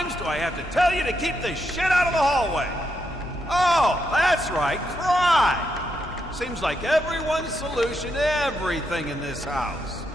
times do I have to tell you to keep the shit out of the hallway? Oh, that's right, cry! Seems like everyone's solution to everything in this house.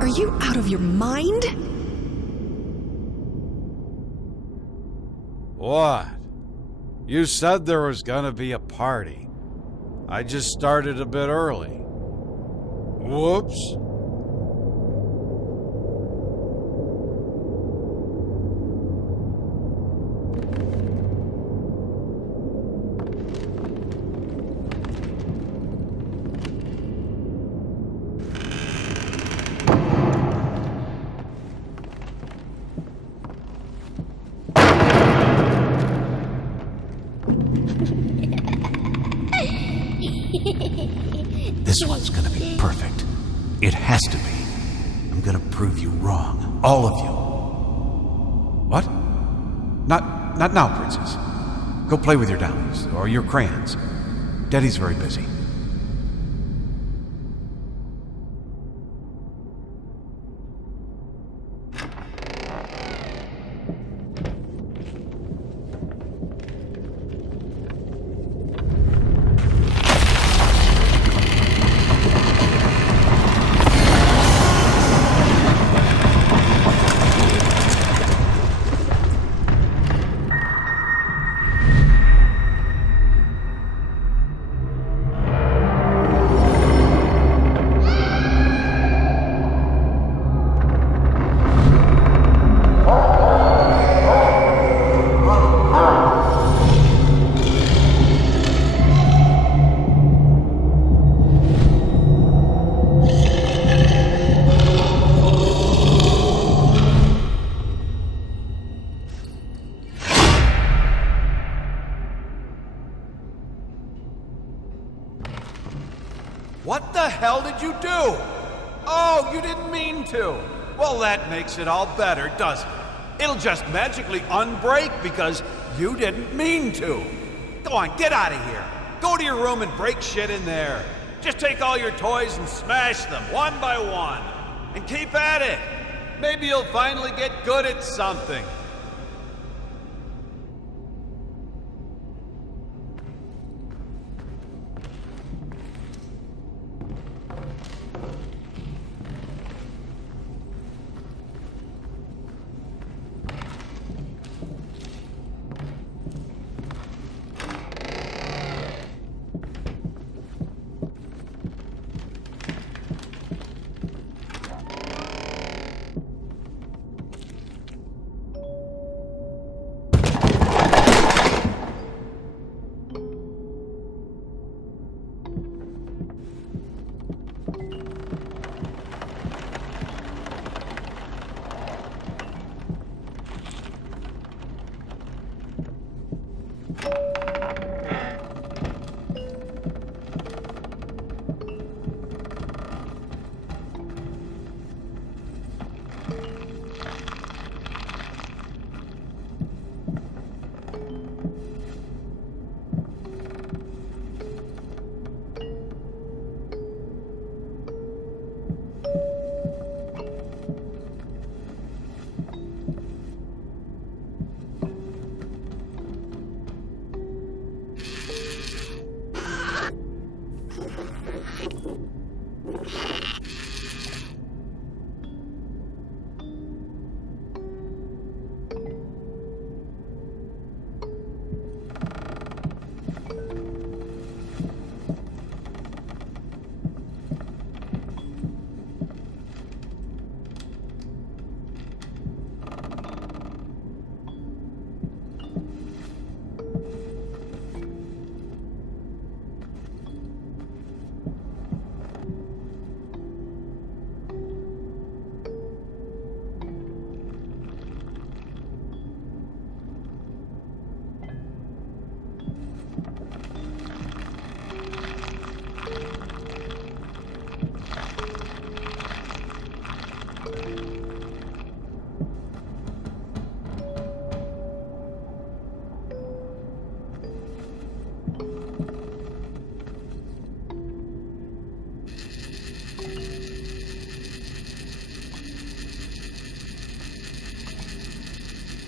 Are you out of your mind? What? You said there was gonna be a party. I just started a bit early. Whoops. This one's gonna be perfect. It has to be. I'm gonna prove you wrong. All of you. What? Not now, Princess. Go play with your downs, or your crayons. Daddy's very busy. What the hell did you do? Oh, you didn't mean to. Well, that makes it all better, doesn't it? It'll just magically unbreak because you didn't mean to. Go on, get out of here. Go to your room and break shit in there. Just take all your toys and smash them one by one. And keep at it. Maybe you'll finally get good at something.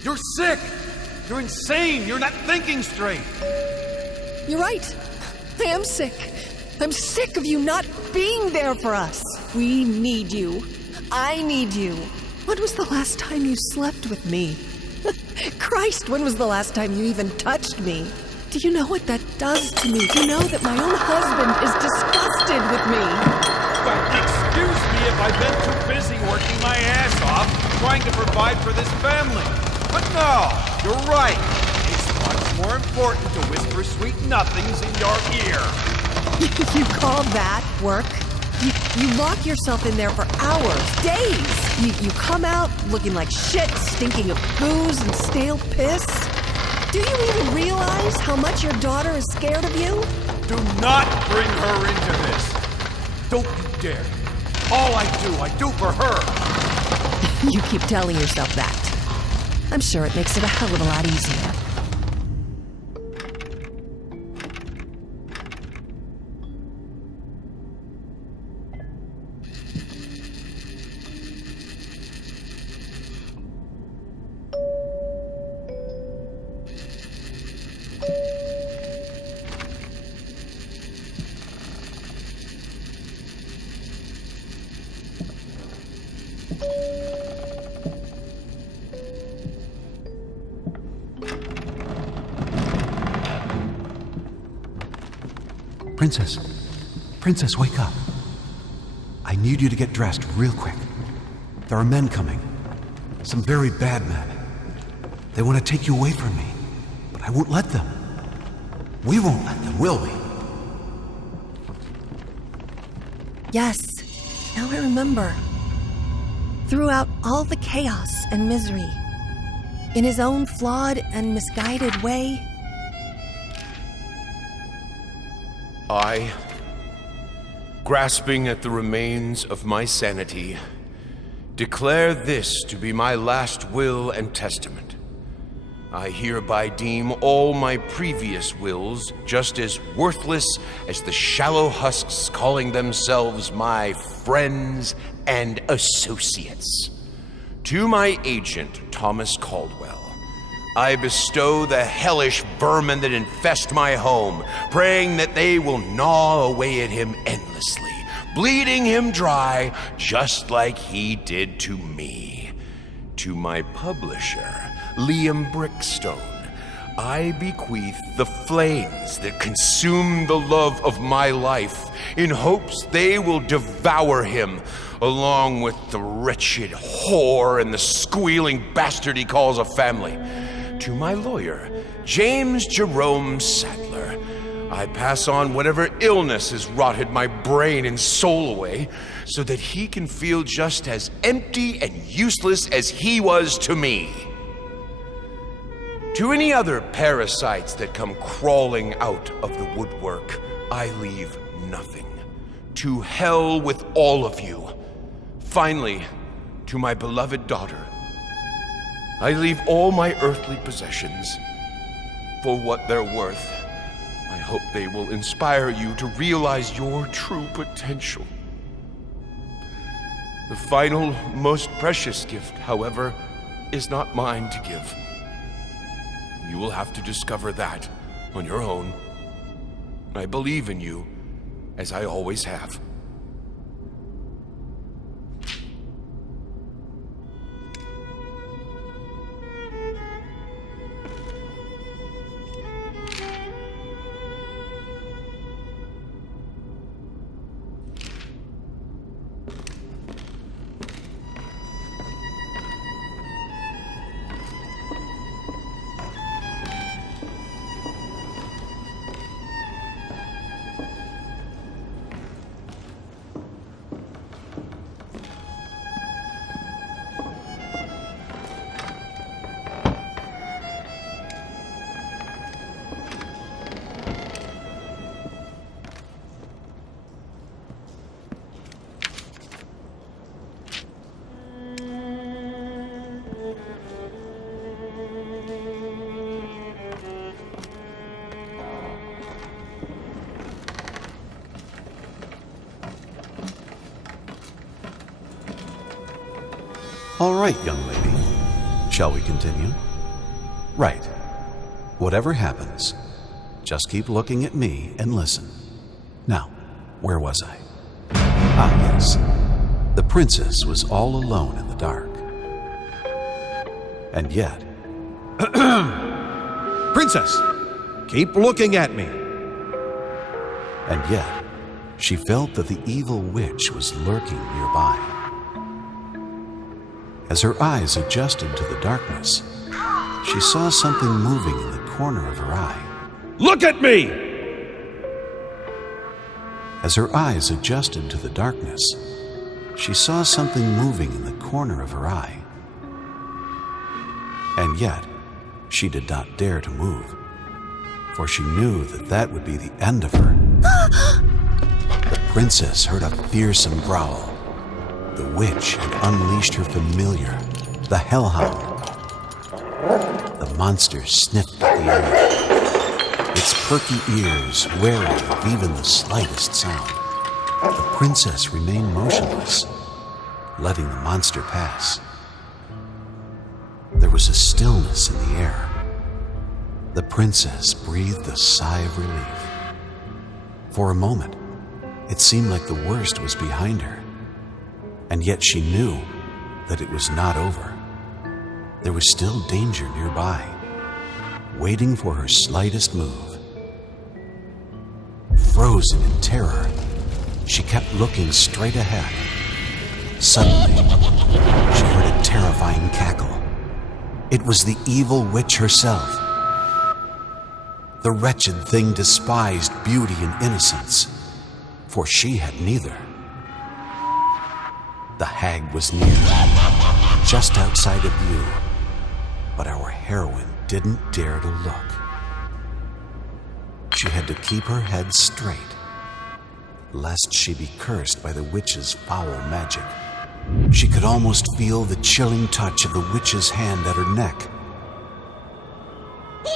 You're sick! You're insane! You're not thinking straight! You're right. I am sick. I'm sick of you not being there for us. We need you. I need you. When was the last time you slept with me? Christ, when was the last time you even touched me? Do you know what that does to me? Do you know that my own husband is disgusted with me? Well, excuse me if I've been too busy working my ass off trying to provide for this family. But no, you're right. It's much more important to whisper sweet nothings in your ear. You call that work? You lock yourself in there for hours, days. You come out looking like shit, stinking of booze and stale piss. Do you even realize how much your daughter is scared of you? Do not bring her into this. Don't you dare. All I do for her. You keep telling yourself that. I'm sure it makes it a hell of a lot easier. Princess, wake up. I need you to get dressed real quick. There are men coming. Some very bad men. They want to take you away from me, but I won't let them. We won't let them, will we? Yes, now I remember. Throughout all the chaos and misery, in his own flawed and misguided way, I, grasping at the remains of my sanity, declare this to be my last will and testament. I hereby deem all my previous wills just as worthless as the shallow husks calling themselves my friends and associates. To my agent, Thomas Caldwell, I bestow the hellish vermin that infest my home, praying that they will gnaw away at him endlessly, bleeding him dry just like he did to me. To my publisher, Liam Brickstone, I bequeath the flames that consume the love of my life in hopes they will devour him, along with the wretched whore and the squealing bastard he calls a family. To my lawyer, James Jerome Sadler, I pass on whatever illness has rotted my brain and soul away so that he can feel just as empty and useless as he was to me. To any other parasites that come crawling out of the woodwork, I leave nothing. To hell with all of you. Finally, to my beloved daughter, I leave all my earthly possessions. For what they're worth, I hope they will inspire you to realize your true potential. The final, most precious gift, however, is not mine to give. You will have to discover that on your own. I believe in you, as I always have. All right, young lady. Shall we continue? Right. Whatever happens, just keep looking at me and listen. Now, where was I? Ah, yes. The princess was all alone in the dark. And yet... Princess, keep looking at me. And yet, she felt that the evil witch was lurking nearby. As her eyes adjusted to the darkness, she saw something moving in the corner of her eye. Look at me! As her eyes adjusted to the darkness, she saw something moving in the corner of her eye. And yet, she did not dare to move, for she knew that that would be the end of her. The princess heard a fearsome growl. The witch had unleashed her familiar, the hellhound. The monster sniffed at the air, its perky ears wary of even the slightest sound. The princess remained motionless, letting the monster pass. There was a stillness in the air. The princess breathed a sigh of relief. For a moment, it seemed like the worst was behind her, and yet she knew that it was not over. There was still danger nearby, waiting for her slightest move. Frozen in terror, she kept looking straight ahead. Suddenly, she heard a terrifying cackle. It was the evil witch herself. The wretched thing despised beauty and innocence, for she had neither. The hag was near, just outside of view, but our heroine didn't dare to look. She had to keep her head straight, lest she be cursed by the witch's foul magic. She could almost feel the chilling touch of the witch's hand at her neck.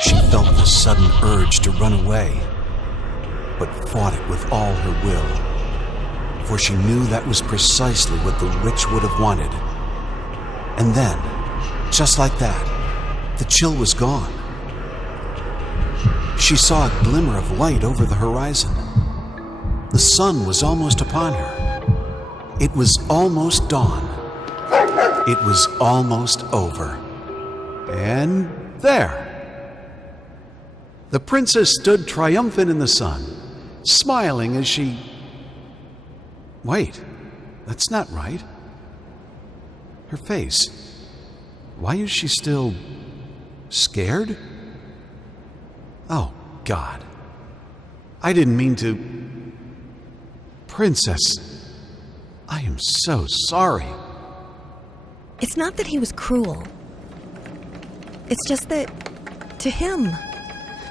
She felt the sudden urge to run away, but fought it with all her will, for she knew that was precisely what the witch would have wanted. And then, just like that, the chill was gone. She saw a glimmer of light over the horizon. The sun was almost upon her. It was almost dawn. It was almost over. And there. The princess stood triumphant in the sun, smiling as she... Wait, that's not right. Her face. Why is she still... scared? Oh, God. I didn't mean to... Princess, I am so sorry. It's not that he was cruel. It's just that, to him,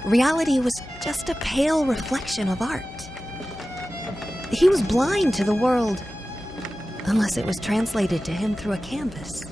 reality was just a pale reflection of art. He was blind to the world, unless it was translated to him through a canvas.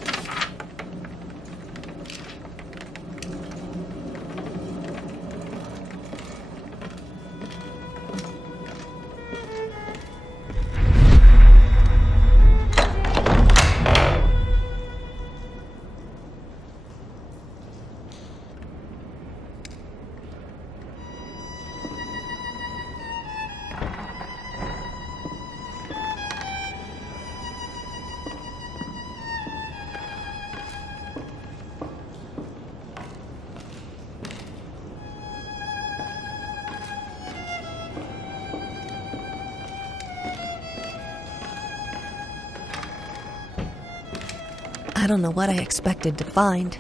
I don't know what I expected to find.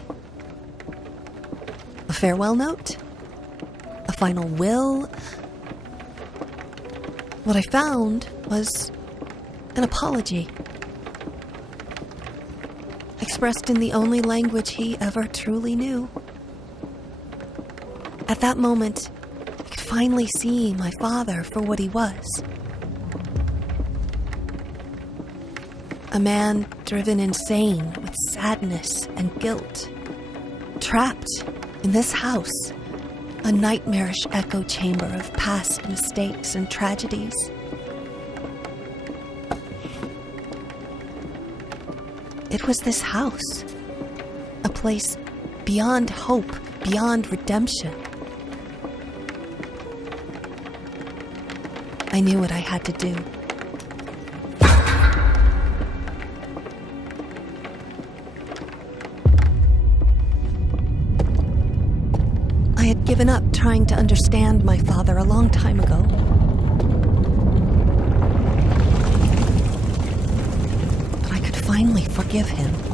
A farewell note? A final will? What I found was an apology, expressed in the only language he ever truly knew. At that moment, I could finally see my father for what he was. A man driven insane with sadness and guilt, trapped in this house, a nightmarish echo chamber of past mistakes and tragedies. It was this house, a place beyond hope beyond redemption. I knew what I had to do. I had given up trying to understand my father a long time ago. But I could finally forgive him.